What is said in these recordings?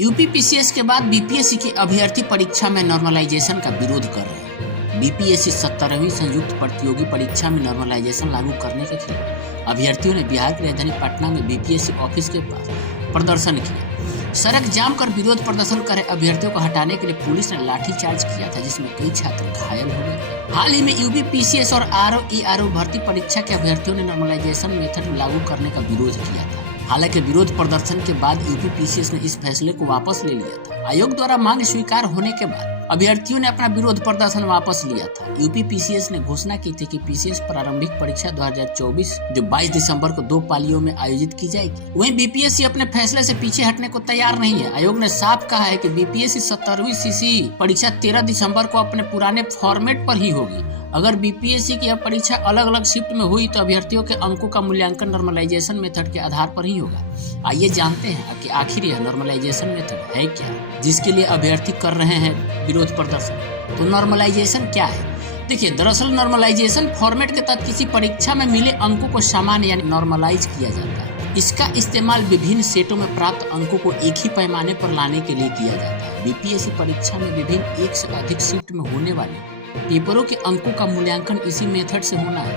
UP PCS के बाद BPSC की अभ्यर्थी परीक्षा में नॉर्मलाइजेशन का विरोध कर रहे हैं। बीपीएससी 17वीं संयुक्त प्रतियोगी परीक्षा में नॉर्मलाइजेशन लागू करने के खिलाफ अभ्यर्थियों ने बिहार की राजधानी पटना में बीपीएससी ऑफिस के पास प्रदर्शन किया। सड़क जाम कर विरोध प्रदर्शन कर रहे अभ्यर्थियों को हटाने के लिए पुलिस ने लाठीचार्ज किया था, जिसमें कई छात्र घायल हो गए। हाल ही में यूपी पीसीएस और आरओ भर्ती परीक्षा के अभ्यर्थियों ने नॉर्मलाइजेशन मेथड लागू करने का विरोध किया था। हालांकि विरोध प्रदर्शन के बाद यूपी पीसीएस ने इस फैसले को वापस ले लिया था। आयोग द्वारा मांग स्वीकार होने के बाद अभ्यर्थियों ने अपना विरोध प्रदर्शन वापस लिया था। यूपी पीसीएस ने घोषणा की थी कि पीसीएस प्रारंभिक परीक्षा 2024 जो 22 दिसंबर को 2 पालियों में आयोजित की जाएगी। वहीं बीपीएससी अपने फैसले से पीछे हटने को तैयार नहीं है। आयोग ने साफ कहा है कि बीपीएससी 17वीं सीसी परीक्षा 13 दिसंबर को अपने पुराने फॉर्मेट पर ही होगी। अगर बीपीएससी की यह परीक्षा अलग अलग शिफ्ट में हुई तो अभ्यर्थियों के अंकों का मूल्यांकन नॉर्मलाइजेशन मेथड के आधार पर ही होगा। आइए जानते हैं कि आखिर यह नॉर्मलाइजेशन मेथड है क्या, जिसके लिए अभ्यर्थी कर रहे हैं विरोध प्रदर्शन। तो नॉर्मलाइजेशन क्या है? देखिए, दरअसल नॉर्मलाइजेशन फॉर्मेट के तहत किसी परीक्षा में मिले अंकों को सामान्य यानी नॉर्मलाइज किया जाता है। इसका इस्तेमाल विभिन्न सेटों में प्राप्त अंकों को एक ही पैमाने पर लाने के लिए किया जाता है। बीपीएससी परीक्षा में विभिन्न एक से अधिक शिफ्ट में होने वाले पेपरों के अंकों का मूल्यांकन इसी मेथड से होना है,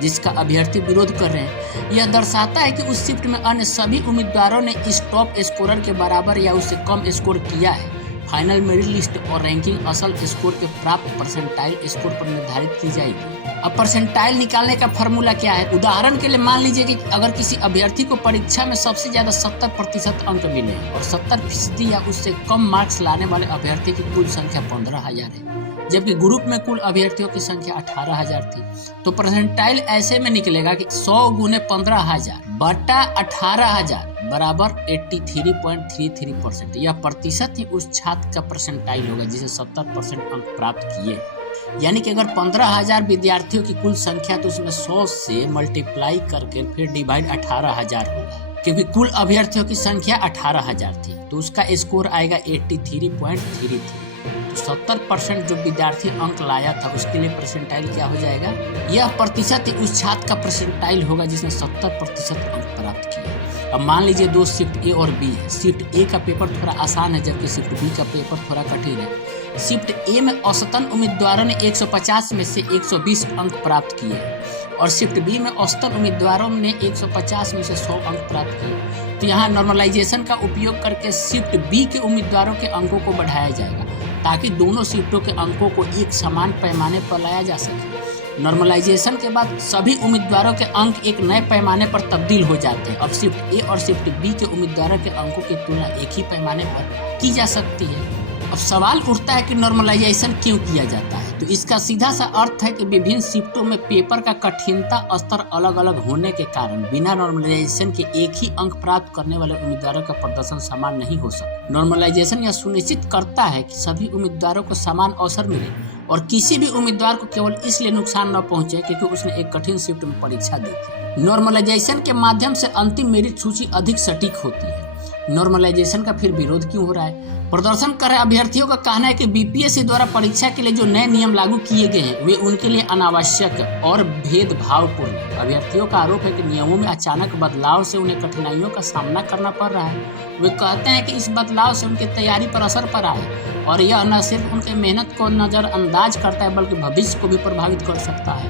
जिसका अभ्यर्थी विरोध कर रहे हैं। यह दर्शाता है कि उस शिफ्ट में अन्य सभी उम्मीदवारों ने इस टॉप स्कोरर के बराबर या उससे कम स्कोर किया है। फाइनल मेरिट लिस्ट और रैंकिंग असल स्कोर के प्राप्त परसेंटाइल स्कोर पर निर्धारित की जाएगी। अब परसेंटाइल निकालने का फॉर्मूला क्या है? उदाहरण के लिए मान लीजिए कि अगर किसी अभ्यर्थी को परीक्षा में सबसे ज्यादा 70% अंक मिले और 70% या उससे कम मार्क्स लाने वाले अभ्यर्थी की कुल संख्या 15,000 है, जबकि ग्रुप में कुल अभ्यर्थियों की संख्या 18,000 थी, तो परसेंटाइल ऐसे में निकलेगा कि 100 गुने 15,000 बटा 18,000 बराबर 83.33%। यह प्रतिशत ही उस छात्र का परसेंटाइल होगा जिसे 70% अंक प्राप्त किए हैं। यानी कि अगर 15,000 विद्यार्थियों की कुल संख्या तो उसमें 100 से मल्टीप्लाई करके फिर डिवाइड 18,000 होगा, क्योंकि कुल अभ्यर्थियों की संख्या 18,000 थी, तो उसका स्कोर आएगा 83.33। तो 70% जो विद्यार्थी अंक लाया था उसके लिए परसेंटाइल क्या हो जाएगा? यह प्रतिशत ही उस छात्र का परसेंटाइल होगा जिसने 70% अंक प्राप्त किए। अब मान लीजिए 2 शिफ्ट ए और बी है। शिफ्ट ए का पेपर थोड़ा आसान है जबकि शिफ्ट बी का पेपर थोड़ा कठिन है। शिफ्ट ए में औसतन उम्मीदवारों ने 150 में से 120 अंक प्राप्त किए हैं और शिफ्ट बी में औसतन उम्मीदवारों ने 150 में से 100 अंक प्राप्त किए। तो यहाँ नॉर्मलाइजेशन का उपयोग करके शिफ्ट बी के उम्मीदवारों के अंकों को बढ़ाया जाएगा ताकि दोनों शिफ्टों के अंकों को एक समान पैमाने पर लाया जा सके। नॉर्मलाइजेशन के बाद सभी उम्मीदवारों के अंक एक नए पैमाने पर तब्दील हो जाते हैं। अब शिफ्ट ए और शिफ्ट बी के उम्मीदवारों के अंकों की तुलना एक ही पैमाने पर की जा सकती है। अब सवाल उठता है कि नॉर्मलाइजेशन क्यों किया जाता है? तो इसका सीधा सा अर्थ है कि विभिन्न शिफ्टों में पेपर का कठिनता स्तर अलग अलग होने के कारण बिना नॉर्मलाइजेशन के एक ही अंक प्राप्त करने वाले उम्मीदवारों का प्रदर्शन समान नहीं हो सकता। नॉर्मलाइजेशन यह सुनिश्चित करता है कि सभी उम्मीदवारों को समान अवसर मिले और किसी भी उम्मीदवार को केवल इसलिए नुकसान न पहुंचे क्योंकि उसने एक कठिन शिफ्ट में परीक्षा दी थी। नॉर्मलाइजेशन के माध्यम से अंतिम मेरिट सूची अधिक सटीक होती है। नॉर्मलाइजेशन का फिर विरोध क्यों हो रहा है? प्रदर्शन कर रहे अभ्यर्थियों का कहना है कि बीपीएससी द्वारा परीक्षा के लिए जो नए नियम लागू किए गए हैं वे उनके लिए अनावश्यक और भेदभावपूर्ण है। अभ्यर्थियों का आरोप है कि नियमों में अचानक बदलाव से उन्हें कठिनाइयों का सामना करना पड़ रहा है। वे कहते हैं कि इस बदलाव से उनकी तैयारी पर असर पड़ा है और यह न सिर्फ उनके मेहनत को नजरअंदाज करता है बल्कि भविष्य को भी प्रभावित कर सकता है।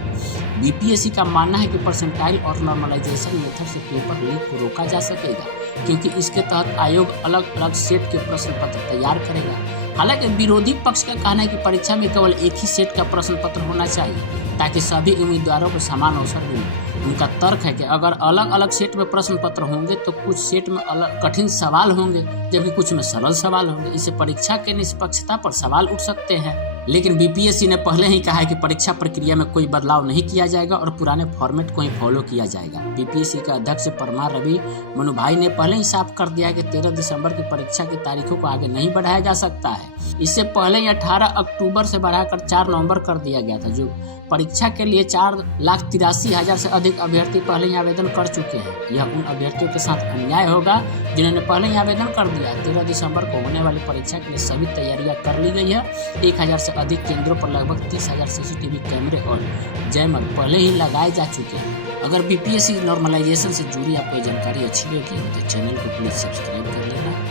बीपीएससी का मानना है कि परसेंटाइल और नॉर्मलाइजेशन मेथड से पेपर लीक को रोका जा सकेगा, क्योंकि इसके तहत आयोग अलग अलग सेट के प्रश्न पत्र तैयार करेगा। हालांकि विरोधी पक्ष का कहना है कि परीक्षा में केवल एक ही सेट का प्रश्न पत्र होना चाहिए ताकि सभी उम्मीदवारों को समान अवसर मिले। उनका तर्क है कि अगर अलग अलग सेट में प्रश्न पत्र होंगे तो कुछ सेट में अलग कठिन सवाल होंगे जबकि कुछ में सरल सवाल होंगे। इससे परीक्षा के निष्पक्षता पर सवाल उठ सकते हैं। लेकिन बीपीएससी ने पहले ही कहा है कि परीक्षा प्रक्रिया में कोई बदलाव नहीं किया जाएगा और पुराने फॉर्मेट को ही फॉलो किया जाएगा। बीपीएससी का अध्यक्ष परमार रवि मनुभाई ने पहले ही साफ कर दिया कि 13 दिसंबर की परीक्षा की तारीखों को आगे नहीं बढ़ाया जा सकता है। इससे पहले ही 18 अक्टूबर से बढ़ाकर 4 नवंबर कर दिया गया था। जो परीक्षा के लिए 4,83,000 से अधिक अभ्यर्थी पहले ही आवेदन कर चुके हैं। यह उन अभ्यर्थियों के साथ अन्याय होगा जिन्होंने पहले ही आवेदन कर दिया। 13 दिसंबर को होने वाली परीक्षा के लिए सभी तैयारियां कर ली गई है। 1,000 से अधिक केंद्रों पर लगभग 30,000 सीसीटीवी कैमरे और जैमर पहले ही लगाए जा चुके हैं। अगर बीपीएससी नॉर्मलाइजेशन से जुड़ी आपको जानकारी अच्छी लगी हो तो चैनल को प्लीज सब्सक्राइब कर लेना।